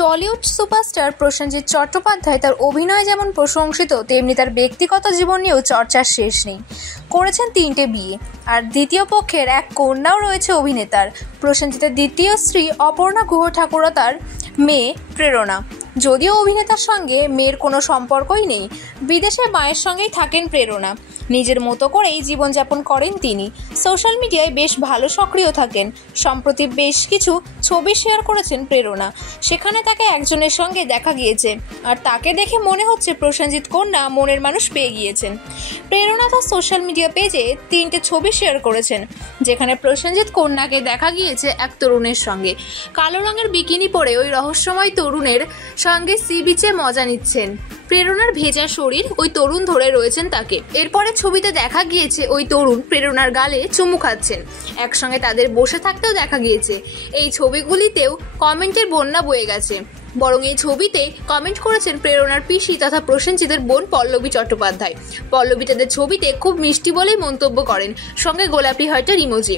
Tollywood superstar Prosenjit Chattopadhyay তার অভিনয় যেমন প্রশংসিত, তেমনি তার ব্যক্তিগত জীবন নিয়েও চর্চার শেষ নেই। করেছেন 3টে বিয়ে, আর দ্বিতীয় পক্ষের এক কন্যাও রয়েছে অভিনেতার। প্রসেনজিতের দ্বিতীয় স্ত্রী অপর্ণা গুহ ঠাকুর ও তার মেয়ে প্রেরণা। যদিও অভিনেতার সঙ্গে মেয়ের কোনো সম্পর্কই নেই, বিদেশে মায়ের সঙ্গেই থাকেন প্রেরণা। নিজের মতো করেই জীবনযাপন করেন তিনি। সোশ্যাল মিডিয়ায় বেশ ভালো সক্রিয় থাকেন। সম্প্রতি বেশ কিছু ছবি শেয়ার করেছেন প্রেরণা। সেখানে তাকে একজনের সঙ্গে দেখা গিয়েছে, আর তাকে দেখে মনে হচ্ছে প্রসেনজিৎ কন্যা মনের মানুষ পেয়ে গিয়েছেন। প্রেরণা তার সোশ্যাল মিডিয়া পেজে 3টে ছবি শেয়ার করেছেন, যেখানে প্রসেনজিৎ কন্যাকে দেখা গিয়েছে এক তরুণের সঙ্গে। কালো রঙের বিকিনি পরে ওই রহস্যময় তরুণের সঙ্গে সি বিচে মজা নিচ্ছেন। প্রেরণার ভেজা শরীর, ওই তরুণ ধরে রয়েছেন তাকে। এরপরে ছবিতে দেখা গিয়েছে ওই তরুণ প্রেরণার গালে চুমু খাচ্ছেন। একসঙ্গে তাদের বসে থাকতেও দেখা গিয়েছে। এই ছবিগুলিতেও কমেন্টের বন্যা বয়ে গেছে। বরং এই ছবিতে কমেন্ট করেছেন প্রেরণার পিসি তথা প্রসেনজিতের বোন পল্লবী চট্টোপাধ্যায়। পল্লবী তাদের ছবিতে খুব মিষ্টি বলেই মন্তব্য করেন, সঙ্গে গোলাপি হার্টের ইমোজি।